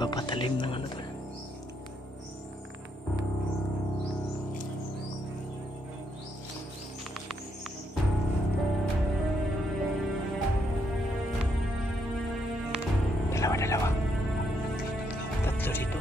Nagpapatalim ng ano tol. Dalawa. Tatlo dito.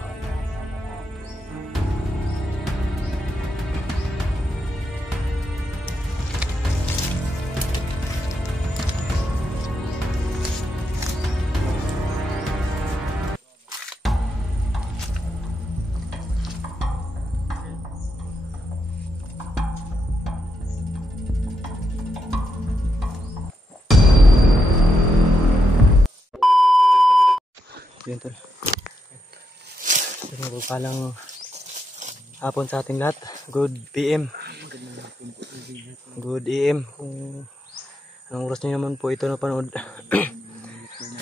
Yun tol. Palang hapon sa ating lahat. Good PM. Good AM. Kung anong oras nyo naman po ito napanood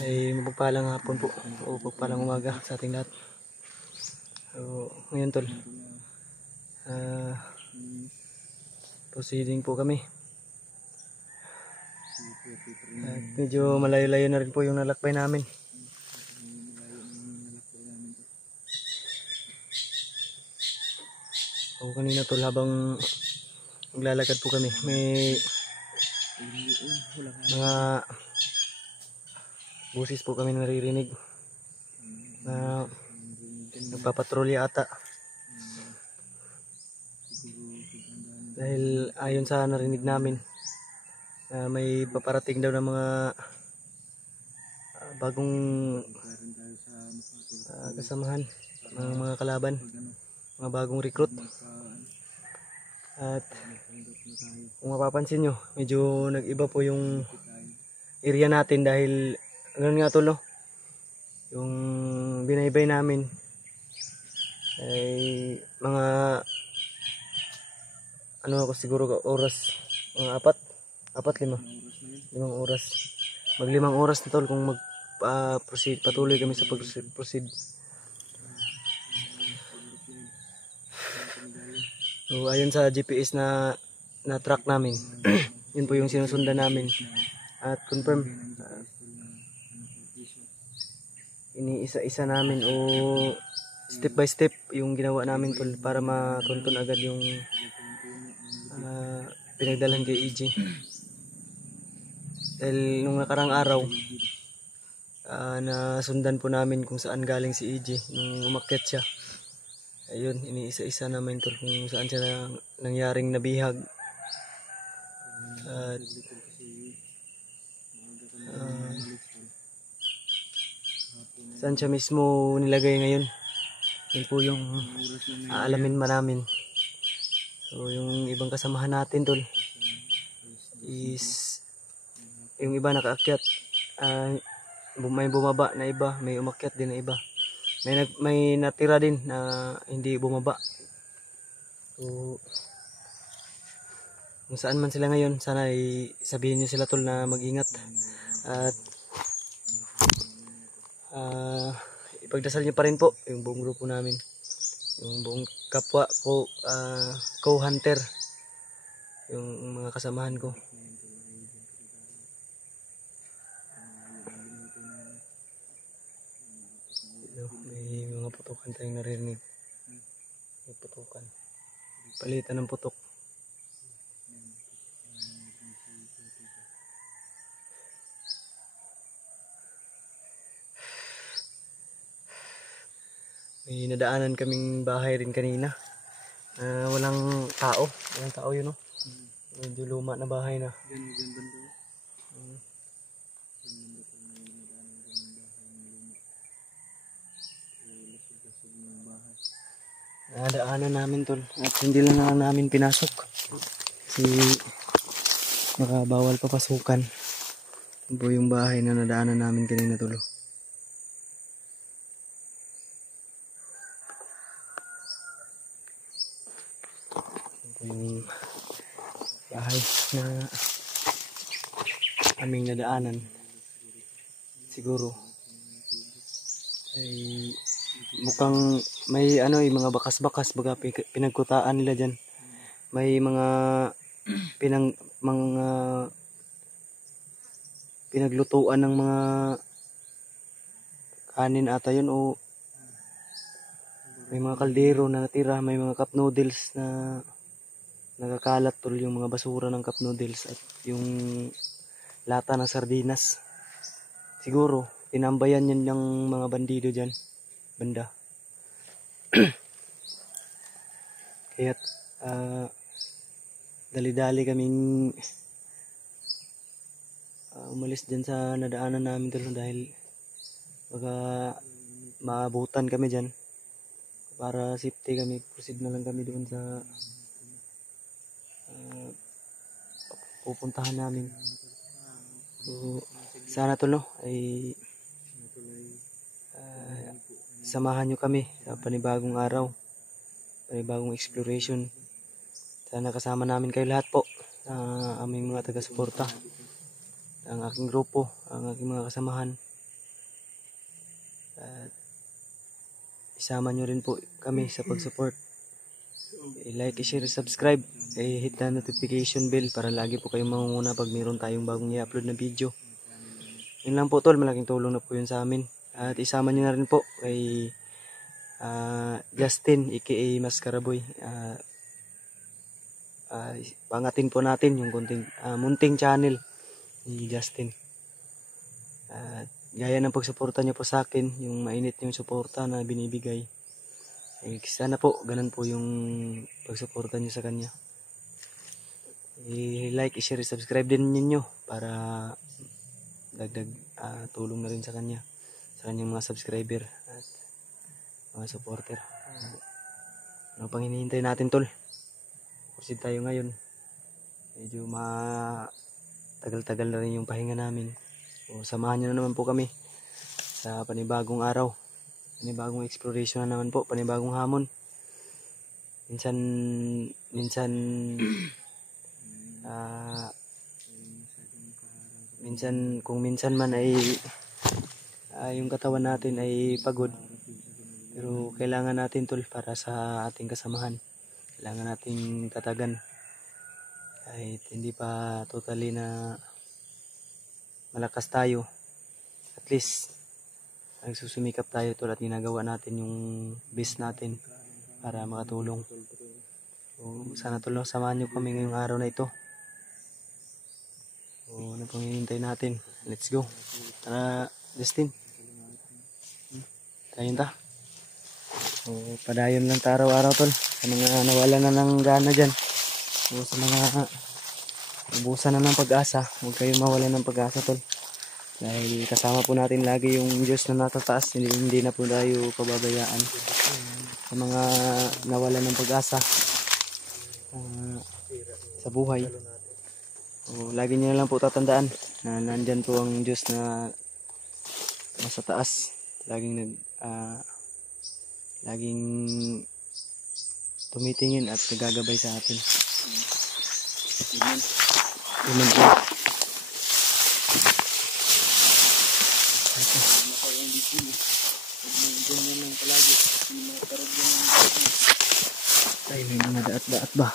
ay mapagpalang hapon po o mapagpalang umaga sa ating lahat. So ngayon tol, proceeding po kami. At medyo malayo-layo na rin po yung nalakbay namin. So kanina tol, habang maglalakad po kami, may mga busis po kami naririnig na nagpapatrolya ata. Dahil ayon sa narinig namin, may paparating daw ng mga bagong kasamahan ng mga kalaban, mga bagong recruit. At kung mapapansin nyo, medyo nag-iba po yung area natin dahil ganun nga tol, no? Yung binaybay namin ay mga ano ako siguro oras, mga 5 oras. Mag 5 oras na tol kung proceed, patuloy kami sa pag-proceed. So ayon sa GPS na track namin, yun po yung sinusundan namin. At confirm, iniisa-isa namin o step by step yung ginawa namin tol para matuntun agad yung pinagdalhan kay EJ. Dahil nung nakarang araw, nasundan po namin kung saan galing si EJ nung umakyat siya. Ayun, iniisa-isa namin tol kung saan siya nangyaring nabihag. At saan siya mismo nilagay ngayon, yun po yung aalamin man namin. So yung ibang kasamahan natin tol is yung iba nakaakyat, may bumaba na iba, may umakyat din na iba, may natira din na hindi bumaba. So kung saan man sila ngayon, sana sabihin nyo sila tol na mag-ingat. At ipagdasal nyo pa rin po yung buong grupo namin, yung buong kapwa ko, co-hunter, yung mga kasamahan ko. May mga putukan tayong naririnig. May putukan, palitan ng putok. May nadaanan kaming bahay rin kanina, walang tao yun, no? Medyo luma na bahay na. Nadaanan namin tol, at hindi lang namin pinasok kasi baka bawal papasukan. Ito po yung bahay na nadaanan namin kanina tol. Yung bahay na aming nadaanan siguro ay mukhang may mga bakas-bakas, baga pinagkutaan nila dyan. May mga pinaglutuan ng mga kanin ata yun, o May mga kaldero na natira, may mga cup noodles na nagkakalat tol, yung mga basura ng cup noodles at yung lata ng sardinas. Siguro, tinambayan yan ng mga bandido dyan, banda. Kaya't, dali-dali kaming umalis dyan sa nadaanan namin tol dahil baka maabutan kami dyan. Para safety kami, proceed na lang kami doon sa pupuntahan namin. So, sana tol no, ay samahan nyo kami sa panibagong araw, panibagong exploration. Sana kasama namin kayo lahat po, aming mga taga-suporta, ang aking grupo, ang aking mga kasamahan. At isama nyo rin po kami sa pag-support. I-like, i-share, subscribe, i-hit na notification bell para lagi po kayong mangunguna pag mayroon tayong bagong i-upload na video. Yun lang po tol, malaking tulong na po yun sa amin. At isama nyo na rin po kay Justin aka Mascaraboy. Pangatin po natin yung munting channel ni Justin. Gaya ng pagsuporta niyo po sa akin, yung mainit yung suporta na binibigay, sana po ganun po yung pagsuporta niyo sa kanya. I-like, i-share, subscribe din ninyo para dagdag tulong na rin sa kanya, sa kanyang mga subscriber at mga supporter. Ano pang hinihintay natin tol? Proceed tayo ngayon. Medyo tagal-tagal na rin yung pahinga namin. So, samahan nyo na naman po kami sa panibagong araw, panibagong exploration na naman po, panibagong hamon. Kung minsan man ay yung katawan natin ay pagod, pero kailangan natin tol para sa ating kasamahan. Kailangan nating tatagan kahit hindi pa totally na malakas tayo. At least nagsusumikap tayo tol at ginagawa natin yung best natin para makatulong. So, sana tol samahan nyo kami ngayong araw na ito. So, ano pang hinihintay natin? Let's go. Tara Justin, tayo ta. So, padayon lang ta araw-araw tol sa mga nawala na ng gana dyan. So, sa mga ubusan na ng pag-asa, huwag kayong mawalan ng pag-asa tol, dahil kasama po natin lagi yung Diyos na natataas. Hindi na po tayo pababayaan sa mga nawalan ng pag-asa sa buhay. So, lagi nyo na lang po tatandaan na nandyan po ang Diyos na nasa taas, laging tumitingin at nagagabay sa atin. Amen. Amen. Ay, may mga daat-daat ba?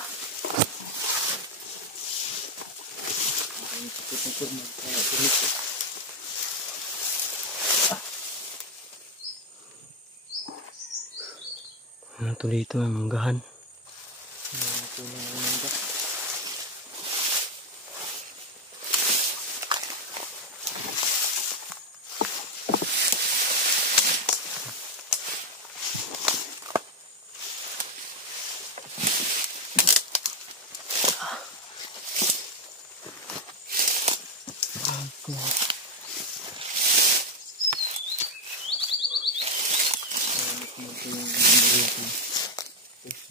Ano tuloy ito, ang manggahan.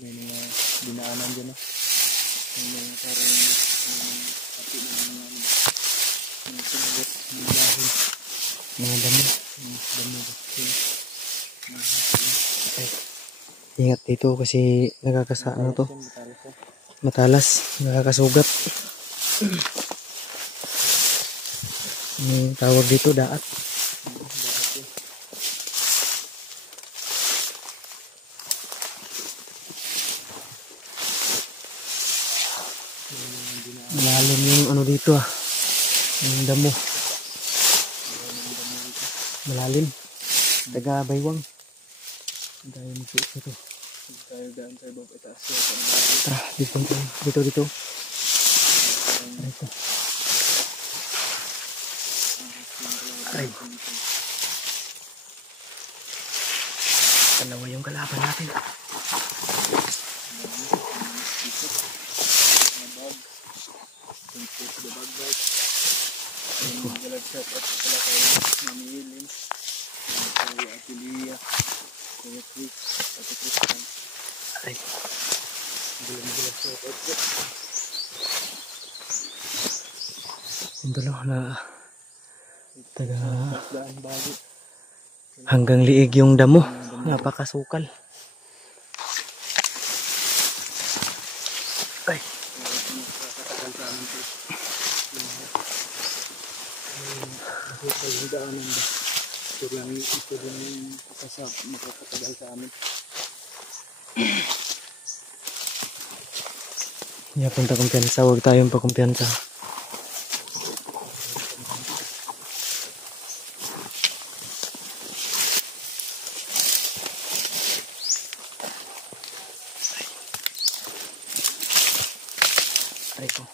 May mga dinaanan dyan na. May mga parang pati na mga sinagot, mga dahil. Mga damo. Damo ba? Okay. Ingat dito kasi nakakasaan to. Matalas. Nakakasugat. May tawag dito, daat. Malalim yung ano dito yung damo. Malalim. Taga Baywang. Dahil ito. Tayo daan sa ibang itaas. Tara, dito. Dito. Ay. Dalawa yung kalaban natin. Shout out sa pala kay Mami Helen, kay Ate Lia, kay Chris, Ate Christian. Ay. Bilang shout out po. Yung dalawa na taga Daan bago. hanggang liig yung damo. Napakasukal. Ay. Nakakatagal sa amin po. Yung daanan ba? Ito lang yung isa sa makakatagal sa amin. Punta kumpiyansa. Huwag tayong pagkumpiyansa. Ay ko.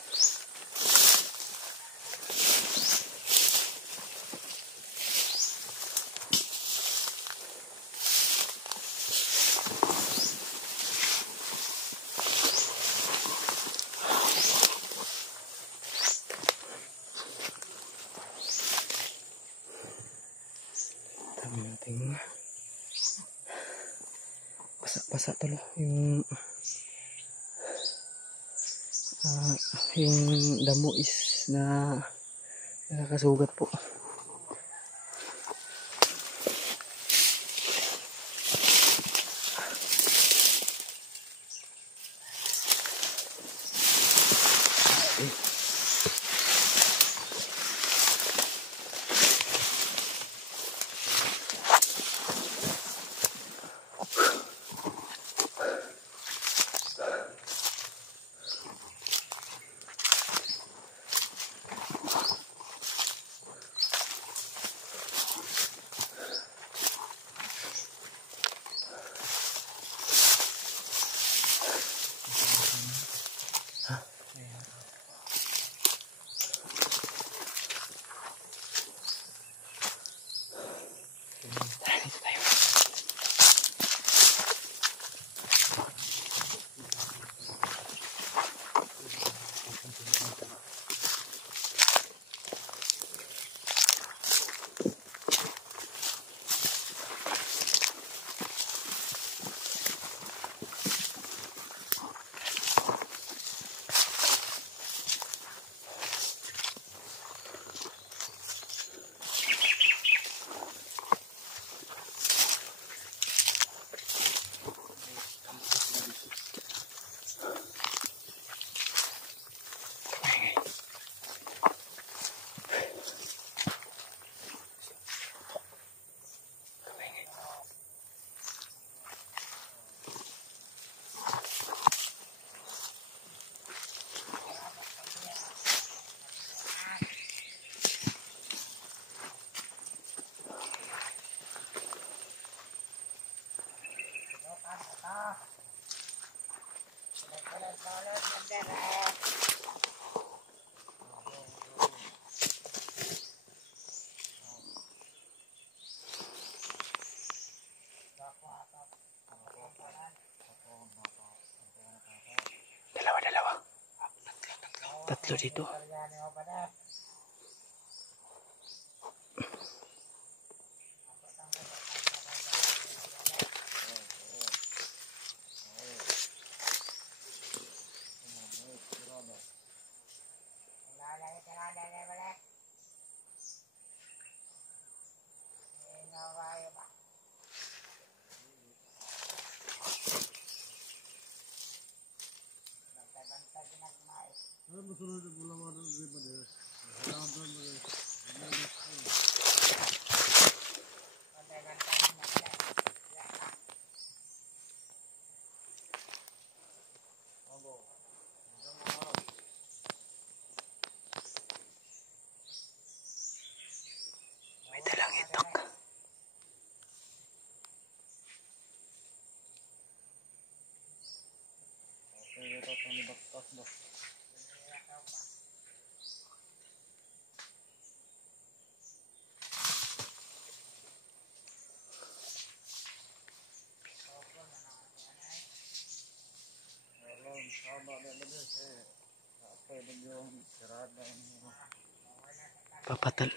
Dami nating basa tulo yung damo is na nakakasugat po. Dalawa. Tatlo dito.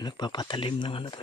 Nagpapatalim ng ano to.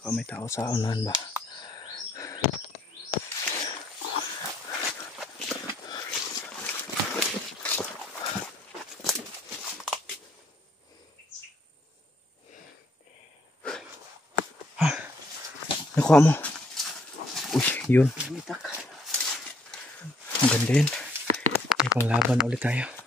Baka may tao sa unahan ba? Nakuha mo. Uy, yun. Ang ganda yun. May panglaban ulit tayo.